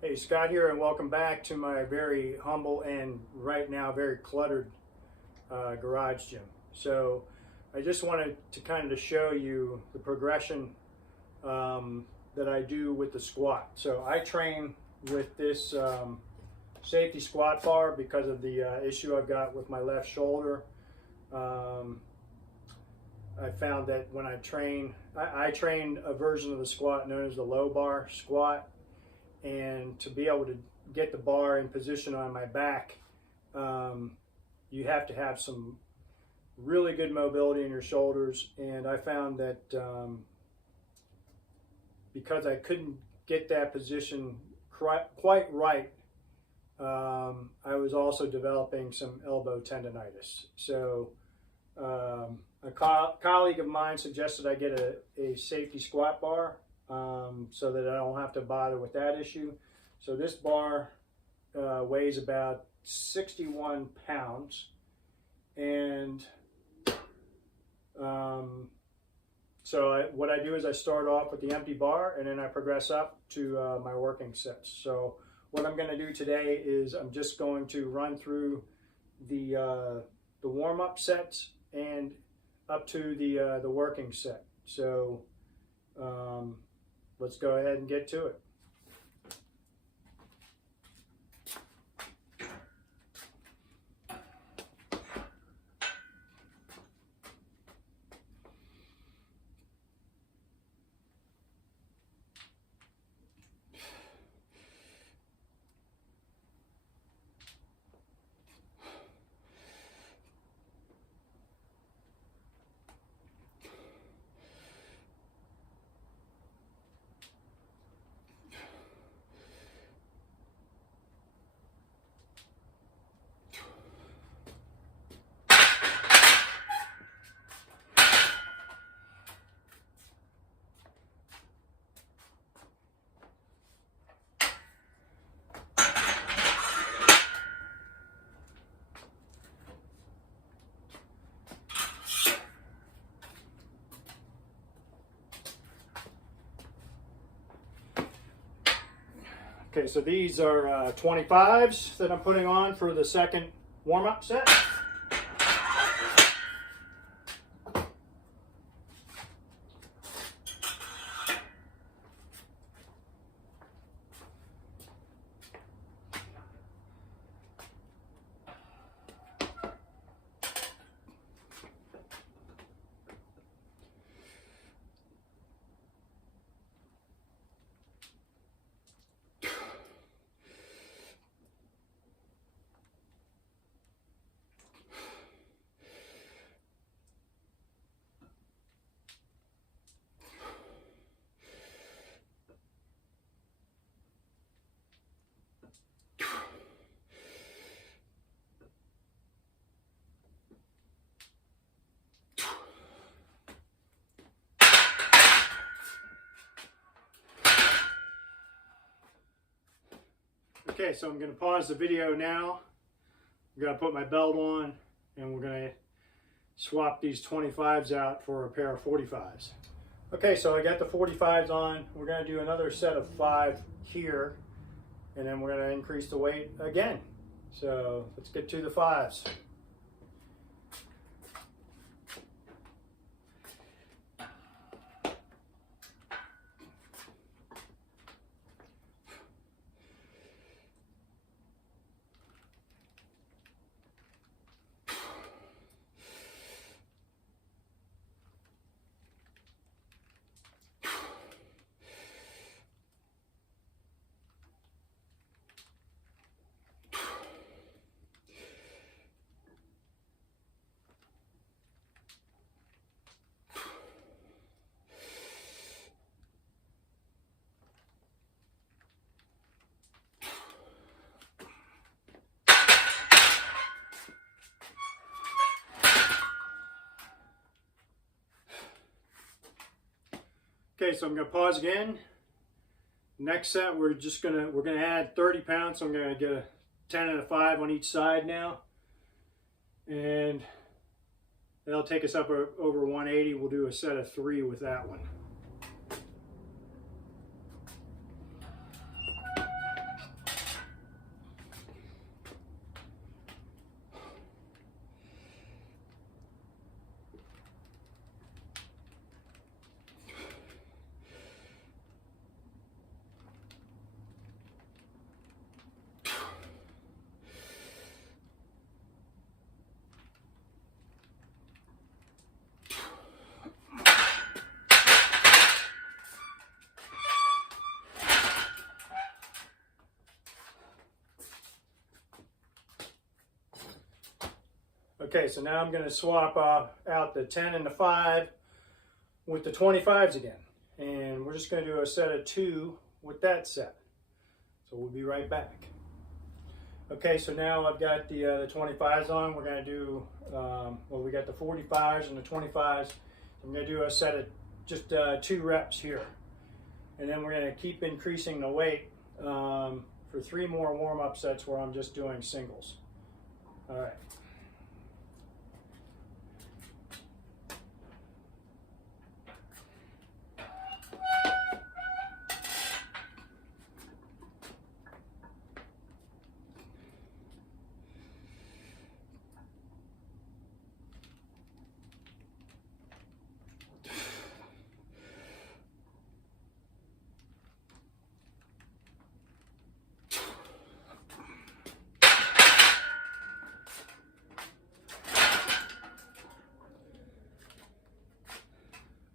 Hey, Scott here, and welcome back to my very humble and right now very cluttered garage gym. So I just wanted to kind of show you the progression that I do with the squat. So I train with this safety squat bar because of the issue I've got with my left shoulder. I found that when I train a version of the squat known as the low bar squat, and to be able to get the bar in position on my back, you have to have some really good mobility in your shoulders. And I found that because I couldn't get that position quite right, I was also developing some elbow tendonitis. So a colleague of mine suggested I get a safety squat bar so that I don't have to bother with that issue. So this bar weighs about 61 pounds. And what I do is I start off with the empty bar, and then I progress up to my working sets. So what I'm going to do today is I'm just going to run through the warm-up sets and up to the working set. So let's go ahead and get to it. Okay, so these are 25s that I'm putting on for the second warm-up set. Okay, so I'm going to pause the video now. I'm going to put my belt on, and we're going to swap these 25s out for a pair of 45s. Okay, so I got the 45s on. We're going to do another set of 5 here, and then we're going to increase the weight again. So let's get to the 5s. Okay, so I'm going to pause again. Next set, we're gonna add 30 pounds. So I'm gonna get a 10 and a 5 on each side now, and that'll take us up over 180. We'll do a set of 3 with that one. Okay, so now I'm going to swap out the 10 and the 5 with the 25s again. And we're just going to do a set of 2 with that set. So we'll be right back. Okay, so now I've got the 25s on. We're going to do, well, we got the 45s and the 25s. I'm going to do a set of just 2 reps here. And then we're going to keep increasing the weight for 3 more warm-up sets where I'm just doing singles. All right.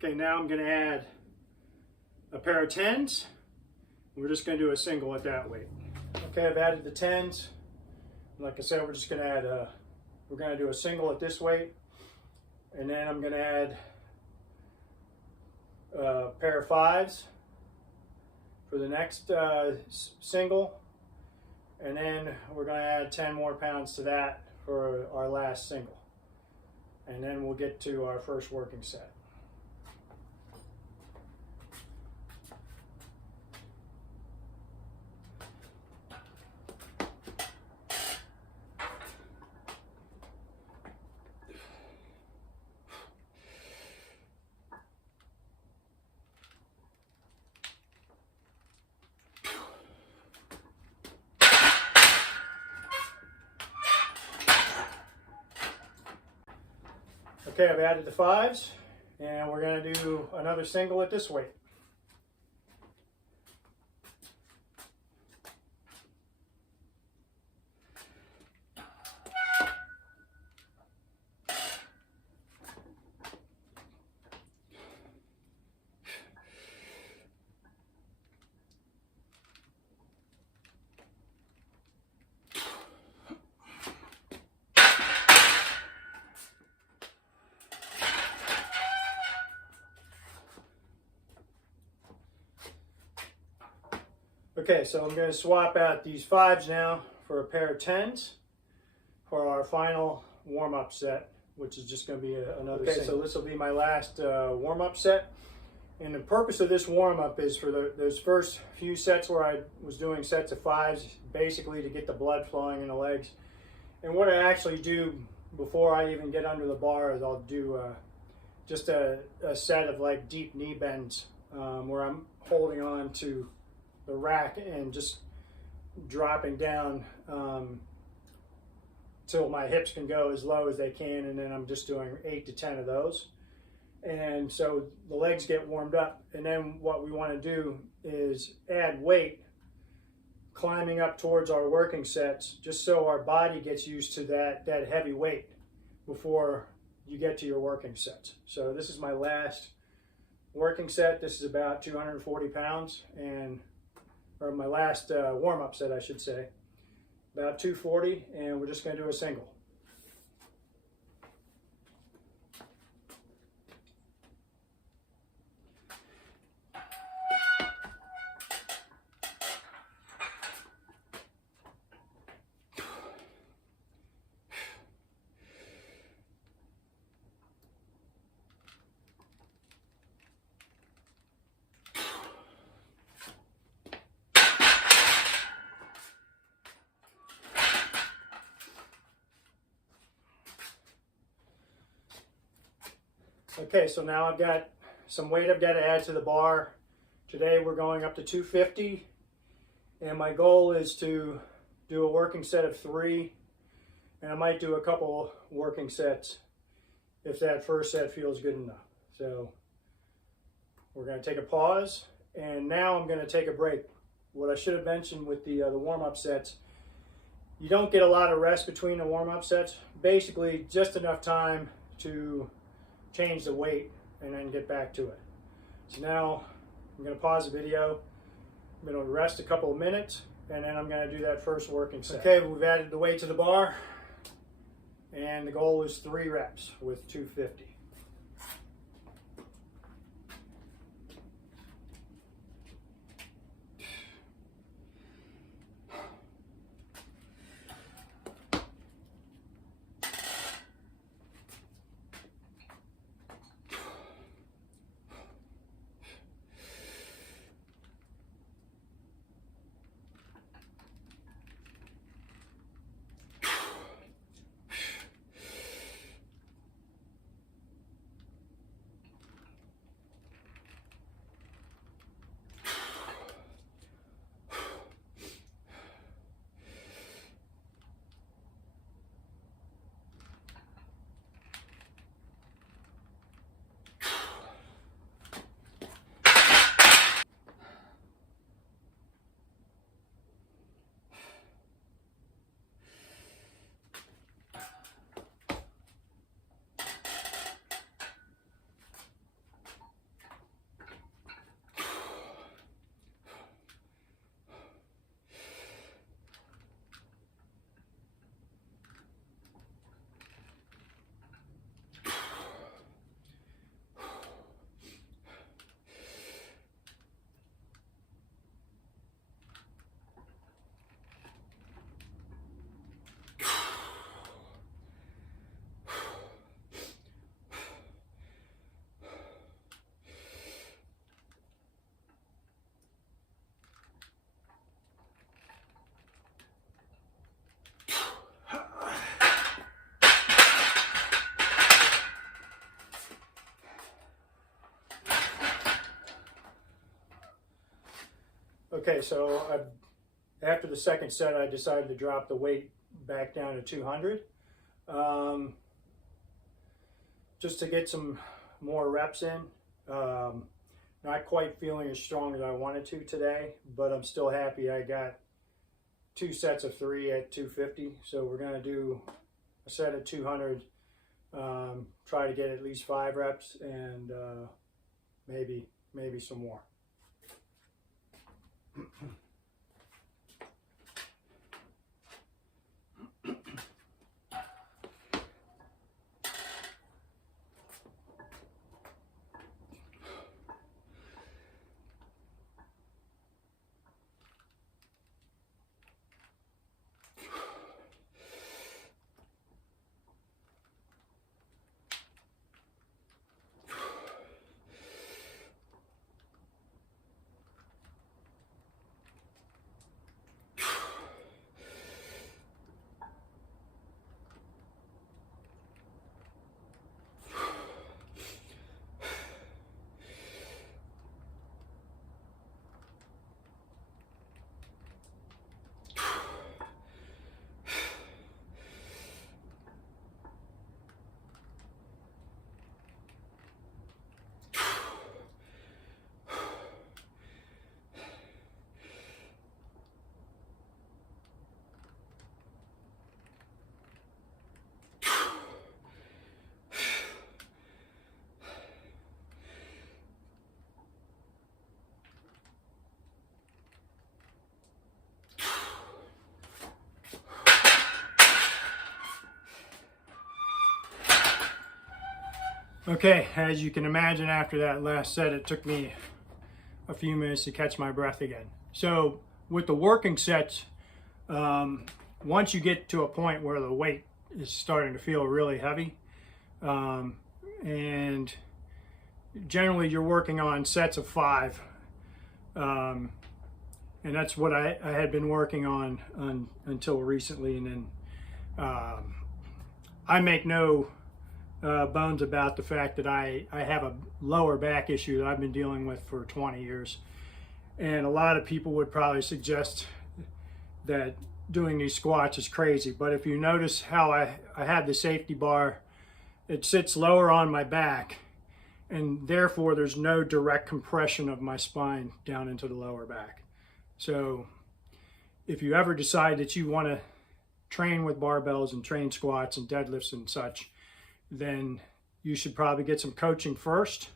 Okay, now I'm going to add a pair of 10s. We're just going to do a single at that weight. Okay, I've added the 10s. Like I said, we're just going to add we're going to do a single at this weight. And then I'm going to add a pair of 5s for the next single. And then we're going to add 10 more pounds to that for our last single. And then we'll get to our first working set. Okay, I've added the 5s, and we're going to do another single at this weight. Okay, so I'm going to swap out these 5s now for a pair of 10s for our final warm-up set, which is just going to be another single. So this will be my last warm-up set. And the purpose of this warm-up is for those first few sets where I was doing sets of 5s, basically to get the blood flowing in the legs. And what I actually do before I even get under the bar is I'll do just a set of like deep knee bends where I'm holding on to the rack and just dropping down till my hips can go as low as they can, and then I'm just doing 8 to 10 of those. And so the legs get warmed up, and then what we want to do is add weight climbing up towards our working sets, just so our body gets used to that heavy weight before you get to your working sets. So this is my last working set. This is about 240 pounds, or my last warm-up set, I should say, about 240, and we're just going to do a single. Okay, so now I've got some weight I've got to add to the bar. Today we're going up to 250, and my goal is to do a working set of 3, and I might do a couple working sets if that first set feels good enough. So we're going to take a pause, and now I'm going to take a break. What I should have mentioned with the warm-up sets, you don't get a lot of rest between the warm-up sets. Basically, just enough time to change the weight and then get back to it. So now I'm going to pause the video. I'm going to rest a couple of minutes, and then I'm going to do that first working set. Okay, we've added the weight to the bar. And the goal is 3 reps with 250. Okay, so after the second set, I decided to drop the weight back down to 200, just to get some more reps in. Not quite feeling as strong as I wanted to today, but I'm still happy I got 2 sets of 3 at 250. So we're going to do a set at 200, try to get at least 5 reps, and maybe some more. Okay, as you can imagine, after that last set, it took me a few minutes to catch my breath again. So with the working sets, once you get to a point where the weight is starting to feel really heavy, and generally you're working on sets of 5, and that's what I had been working on until recently. And then I make no bones about the fact that I have a lower back issue that I've been dealing with for 20 years. And a lot of people would probably suggest that doing these squats is crazy. But if you notice how I have the safety bar, it sits lower on my back, and therefore there's no direct compression of my spine down into the lower back. So if you ever decide that you want to train with barbells and train squats and deadlifts and such, then you should probably get some coaching first,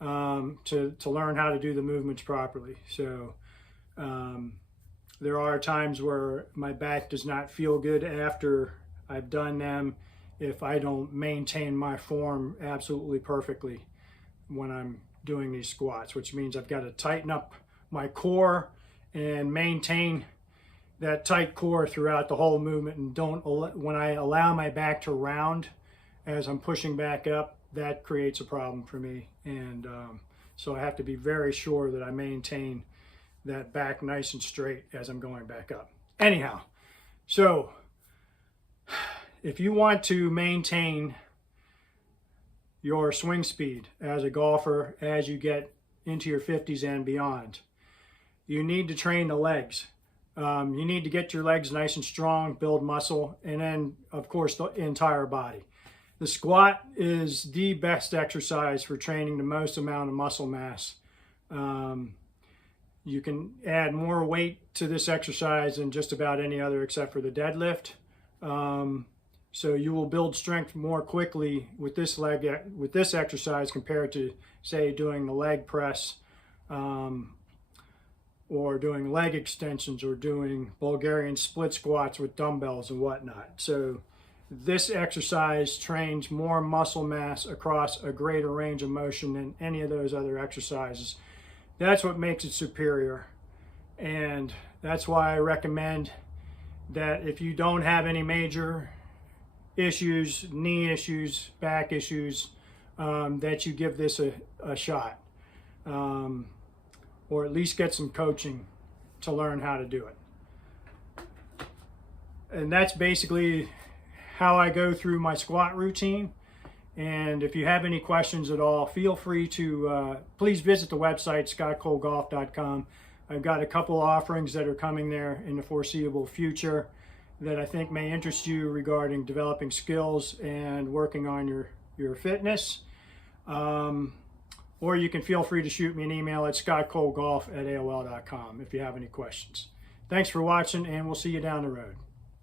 to learn how to do the movements properly. So there are times where my back does not feel good after I've done them, if I don't maintain my form absolutely perfectly when I'm doing these squats, which means I've got to tighten up my core and maintain that tight core throughout the whole movement, and when I allow my back to round as I'm pushing back up, that creates a problem for me. And so I have to be very sure that I maintain that back nice and straight as I'm going back up. Anyhow, so if you want to maintain your swing speed as a golfer as you get into your 50s and beyond, you need to train the legs. You need to get your legs nice and strong, build muscle, and then, of course, the entire body. The squat is the best exercise for training the most amount of muscle mass. You can add more weight to this exercise than just about any other except for the deadlift. So you will build strength more quickly with this exercise compared to, say, doing the leg press, or doing leg extensions, or doing Bulgarian split squats with dumbbells and whatnot. So this exercise trains more muscle mass across a greater range of motion than any of those other exercises. That's what makes it superior. And that's why I recommend that if you don't have any major issues, knee issues, back issues, that you give this a shot. Or at least get some coaching to learn how to do it. And that's basically how I go through my squat routine. And if you have any questions at all, feel free to please visit the website, scottcolegolf.com. I've got a couple offerings that are coming there in the foreseeable future that I think may interest you regarding developing skills and working on your fitness. Or you can feel free to shoot me an email at scottcolegolf@aol.com if you have any questions. Thanks for watching, and we'll see you down the road.